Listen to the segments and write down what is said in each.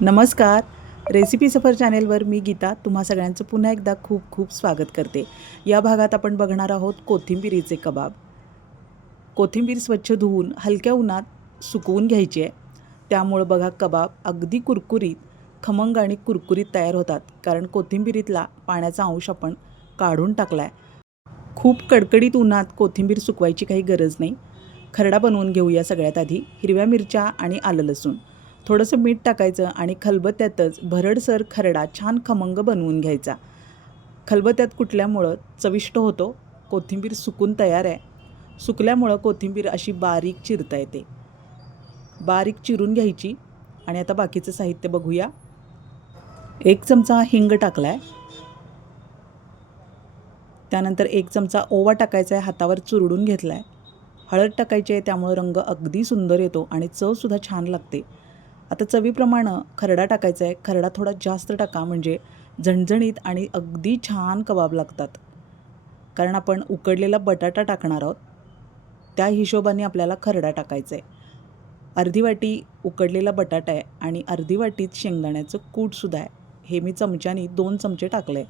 नमस्कार. रेसिपी सफर चॅनेलवर मी गीता तुम्हा सगळ्यांचं पुन्हा एकदा खूप खूप स्वागत करते. या भागात आपण बघणार आहोत कोथिंबिरीचे कबाब. कोथिंबीर स्वच्छ धुवून हलक्या उन्हात सुकवून घ्यायची आहे. त्यामुळं बघा कबाब अगदी कुरकुरीत, खमंग आणि कुरकुरीत तयार होतात. कारण कोथिंबिरीतला पाण्याचा अंश आपण काढून टाकला आहे. खूप कडकडीत उन्हात कोथिंबीर सुकवायची काही गरज नाही. खरडा बनवून घेऊया. सगळ्यात आधी हिरव्या मिरच्या आणि आलं लसूण, थोडंसं मीठ टाकायचं आणि खलबत्त्यातच भरडसर खरडा छान खमंग बनवून घ्यायचा. खलबत्त्यात कुटल्यामुळं चविष्ट होतो. कोथिंबीर सुकून तयार आहे. सुकल्यामुळं कोथिंबीर अशी बारीक चिरता येते. बारीक चिरून घ्यायची. आणि आता बाकीचं साहित्य बघूया. 1 चमचा हिंग टाकला आहे. त्यानंतर 1 चमचा ओवा टाकायचा आहे, हातावर चुरडून घेतला आहे. हळद टाकायची आहे, त्यामुळे रंग अगदी सुंदर येतो आणि चवसुद्धा छान लागते. आता चवीप्रमाणे खरडा टाकायचा आहे. खरडा थोडा जास्त टाका, म्हणजे झणझणीत आणि अगदी छान कबाब लागतात. कारण आपण उकडलेला बटाटा टाकणार आहोत, त्या हिशोबाने आपल्याला खरडा टाकायचा आहे. अर्धी वाटी उकडलेला बटाटा आहे आणि अर्धी वाटीत शेंगदाण्याचं कूटसुद्धा आहे. हे मी चमच्यानी 2 चमचे टाकले.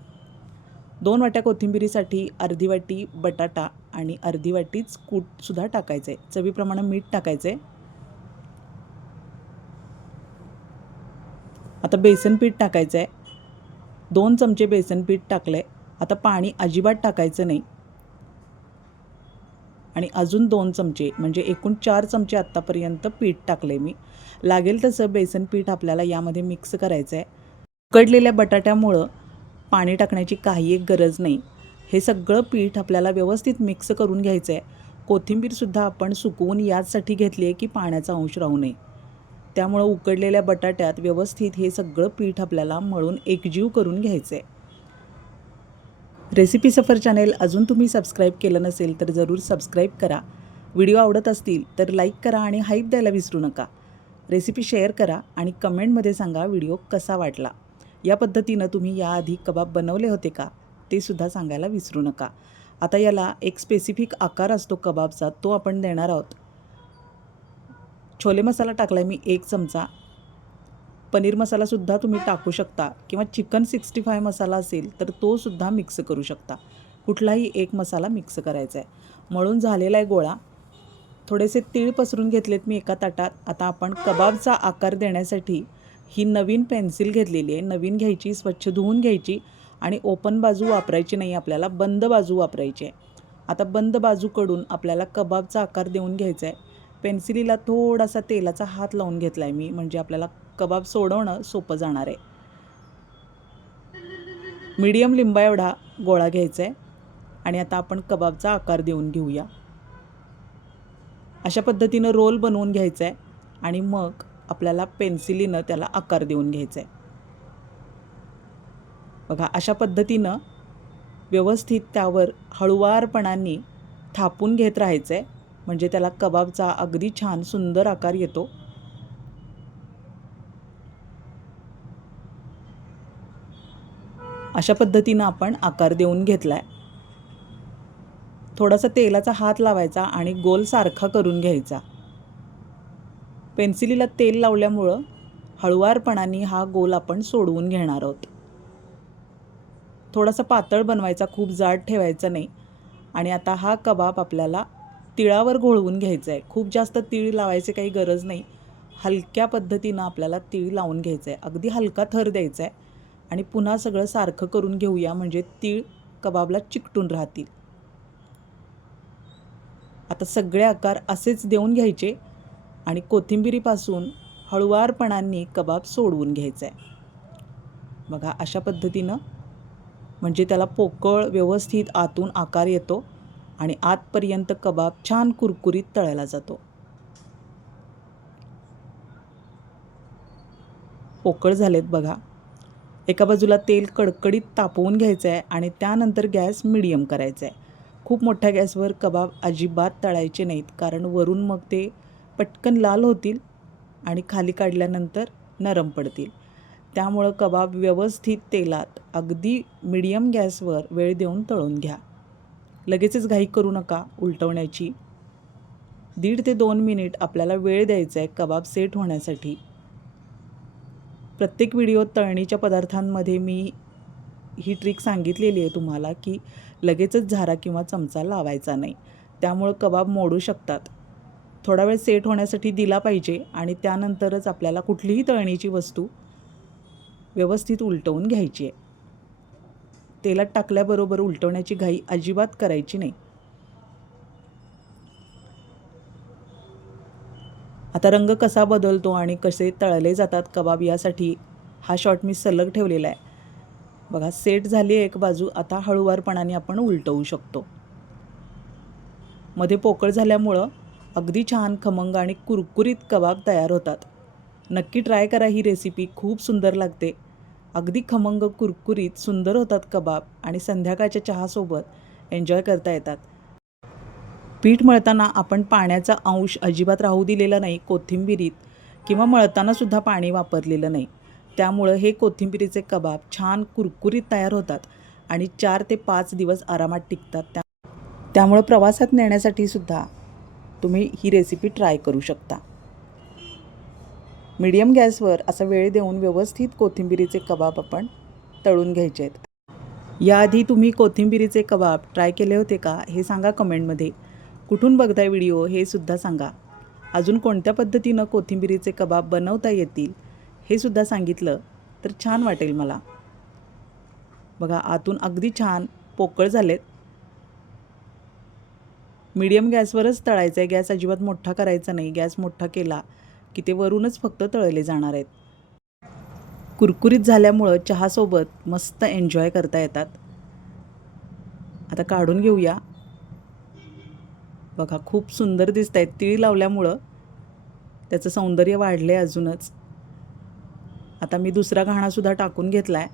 2 वाट्या कोथिंबिरीसाठी अर्धी वाटी बटाटा आणि अर्धी वाटीच कूटसुद्धा टाकायचं आहे. चवीप्रमाणे मीठ टाकायचं आहे. आता बेसन पीठ टाकायचं आहे. 2 चमचे बेसन पीठ टाकलं आहे. आता पाणी अजिबात टाकायचं नाही. आणि अजून 2 चमचे, म्हणजे एकूण 4 चमचे आत्तापर्यंत पीठ टाकले मी. लागेल तसं बेसन पीठ आपल्याला यामध्ये मिक्स करायचं आहे. उकडलेल्या बटाट्यामुळं पाणी टाकण्याची काही एक गरज नाही. हे सगळं पीठ आपल्याला व्यवस्थित मिक्स करून घ्यायचं आहे. कोथिंबीरसुद्धा आपण सुकवून याचसाठी घेतली आहे की पाण्याचा अंश राहू नये. त्यामुळं उकडलेल्या बटाट्यात व्यवस्थित हे सगळं पीठ आपल्याला मळून एकजीव करून घ्यायचं आहे. रेसिपी सफर चॅनेल अजून तुम्ही सबस्क्राईब केलं नसेल तर जरूर सबस्क्राईब करा. व्हिडिओ आवडत असतील तर लाईक करा आणि हाईप द्यायला विसरू नका. रेसिपी शेअर करा आणि कमेंटमध्ये सांगा व्हिडिओ कसा वाटला. या पद्धतीनं तुम्ही याआधी कबाब बनवले होते का, ते सुद्धा सांगायला विसरू नका. आता याला एक स्पेसिफिक आकार असतो कबाबचा, तो आपण देणार आहोत. छोले मसाला टाकला आहे मी 1 चमचा. पनीर मसालासुद्धा तुम्ही टाकू शकता किंवा चिकन 65 मसाला असेल तर तोसुद्धा मिक्स करू शकता. कुठलाही एक मसाला मिक्स करायचा आहे. मळून झालेला आहे गोळा. थोडेसे तीळ पसरून घेतलेत मी एका ताटात. आता आपण कबाबचा आकार देण्यासाठी ही नवीन पेन्सिल घेतलेली आहे. नवीन घ्यायची, स्वच्छ धुवून घ्यायची आणि ओपन बाजू वापरायची नाही, आपल्याला बंद बाजू वापरायची आहे. आता बंद बाजूकडून आपल्याला कबाबचा आकार देऊन घ्यायचा आहे. पेन्सिलीला थोडासा तेलाचा हात लावून घेतला आहे मी, म्हणजे आपल्याला कबाब सोडवणं सोपं जाणार आहे. मीडियम लिंबा एवढा गोळा घ्यायचा आहे आणि आता आपण कबाबचा आकार देऊन घेऊया. अशा पद्धतीनं रोल बनवून घ्यायचा आहे आणि मग आपल्याला पेन्सिलीनं त्याला आकार देऊन घ्यायचा आहे. बघा, अशा पद्धतीनं व्यवस्थित त्यावर हळुवारपणाने थापून घेत राहायचं आहे, म्हणजे त्याला कबाबचा अगदी छान सुंदर आकार येतो. अशा पद्धतीनं आपण आकार देऊन घेतला आहे. थोडासा तेलाचा हात लावायचा आणि गोल सारखा करून घ्यायचा. पेन्सिलीला तेल लावल्यामुळं हळुवारपणाने हा गोल आपण सोडवून घेणार आहोत. थोडासा पातळ बनवायचा, खूप जाड ठेवायचा नाही. आणि आता हा कबाब आपल्याला तिळावर घोळवून घ्यायचा आहे. खूप जास्त तीळ लावायचे काही गरज नाही. हलक्या पद्धतीनं आपल्याला तीळ लावून घ्यायचं आहे. अगदी हलका थर द्यायचा आहे आणि पुन्हा सगळं सारखं करून घेऊया, म्हणजे तीळ कबाबला चिकटून राहतील. आता सगळे आकार असेच देऊन घ्यायचे आणि कोथिंबिरीपासून हळुवारपणाने कबाब सोडवून घ्यायचा आहे. बघा, अशा पद्धतीनं, म्हणजे त्याला पोकळ व्यवस्थित आतून आकार येतो आणि आतपर्यंत कबाब छान कुरकुरीत तळला जातो. पोकळ झालेत बघा. एका बाजूला तेल कडकडीत तापवून घ्यायचं आहे आणि त्यानंतर गॅस मिडियम करायचा आहे. खूप मोठ्या गॅसवर कबाब अजिबात तळायचे नाहीत, कारण वरून मग ते पटकन लाल होतील आणि खाली काढल्यानंतर नरम पडतील. त्यामुळं कबाब व्यवस्थित तेलात अगदी मिडियम गॅसवर वेळ देऊन तळून घ्या. लगेचच घाई करू नका उलटवण्याची. 1.5 ते 2 मिनिट आपल्याला वेळ द्यायचा आहे कबाब सेट होण्यासाठी. प्रत्येक व्हिडिओत तळणीच्या पदार्थांमध्ये मी ही ट्रिक सांगितलेली आहे तुम्हाला की लगेचच झारा किंवा चमचा लावायचा नाही, त्यामुळं कबाब मोडू शकतात. थोडा वेळ सेट होण्यासाठी दिला पाहिजे आणि त्यानंतरच आपल्याला कुठलीही तळणीची वस्तू व्यवस्थित उलटवून घ्यायची आहे. तेलात टाकल्याबरोबर उलटवण्याची घाई अजिबात करायची नाही. आता रंग कसा बदलतो आणि कसे तळले जातात कबाब यासाठी हा शॉट मी सलग ठेवलेला आहे. बघा, सेट झाली आहे एक बाजू. आता हळूवारपणाने आपण उलटवू शकतो. मध्ये पोकळ झाल्यामुळं अगदी छान खमंग आणि कुरकुरीत कबाब तयार होतात. नक्की ट्राय करा ही रेसिपी, खूप सुंदर लागते. अगदी खमंग, कुरकुरीत, सुंदर होतात कबाब आणि संध्याकाळच्या चहासोबत एन्जॉय करता येतात. पीठ मळताना आपण पाण्याचा अंश अजिबात राहू दिलेला नाही कोथिंबिरीत, किंवा मळतानासुद्धा पाणी वापरलेलं नाही. त्यामुळं हे कोथिंबिरीचे कबाब छान कुरकुरीत तयार होतात आणि 4 ते 5 दिवस आरामात टिकतात. त्यामुळं प्रवासात नेण्यासाठी सुद्धा तुम्ही ही रेसिपी ट्राय करू शकता. मीडियम गॅसवर असा वेळ देऊन व्यवस्थित कोथिंबिरीचे कबाब आपण तळून घ्यायचे आहेत. याआधी तुम्ही कोथिंबिरीचे कबाब ट्राय केले होते का हे सांगा कमेंटमध्ये. कुठून बघताय व्हिडिओ हे सुद्धा सांगा. अजून कोणत्या पद्धतीनं कोथिंबिरीचे कबाब बनवता येतील हे सुद्धा सांगितलं तर छान वाटेल मला. बघा, आतून अगदी छान पोकळ झालेत. मीडियम गॅसवरच तळायचं आहे. गॅस अजिबात मोठा करायचा नाही. गॅस मोठा केला की ते वरूनच फक्त तळले जाणार आहेत. कुरकुरीत झाल्यामुळं चहासोबत मस्त एन्जॉय करता येतात. आता काढून घेऊया. बघा, खूप सुंदर दिसत आहेत. तीळ लावल्यामुळं त्याचं सौंदर्य वाढले अजूनच. आता मी दुसरा घाणासुद्धा टाकून घेतला आहे.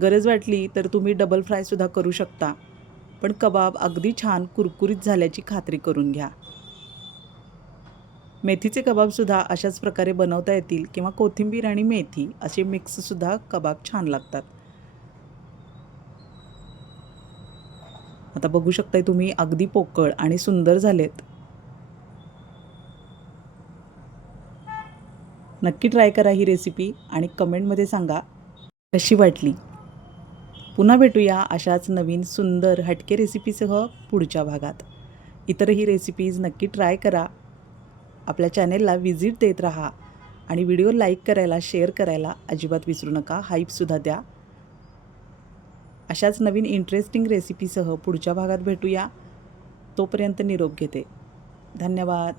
गरज वाटली तर तुम्ही डबल फ्रायसुद्धा करू शकता, पण कबाब अगदी छान कुरकुरीत झाल्याची खात्री करून घ्या. मेथीचे कबाबसुद्धा अशाच प्रकारे बनवता येतील, किंवा कोथिंबीर आणि मेथी असे मिक्ससुद्धा कबाब छान लागतात. आता बघू शकताय तुम्ही, अगदी पोकळ आणि सुंदर झालेत. नक्की ट्राय करा ही रेसिपी आणि कमेंटमध्ये सांगा कशी वाटली. पुन्हा भेटूया अशाच नवीन सुंदर हटके रेसिपीसह पुढच्या भागात. इतरही रेसिपीज नक्की ट्राय करा. आपल्या चॅनेलला व्हिजिट देत राहा आणि व्हिडिओ लाईक करायला, शेअर करायला अजिबात विसरू नका. हाईपसुद्धा द्या. अशाच नवीन इंटरेस्टिंग रेसिपीसह पुढच्या भागात भेटूया. तोपर्यंत निरोप घेते. धन्यवाद.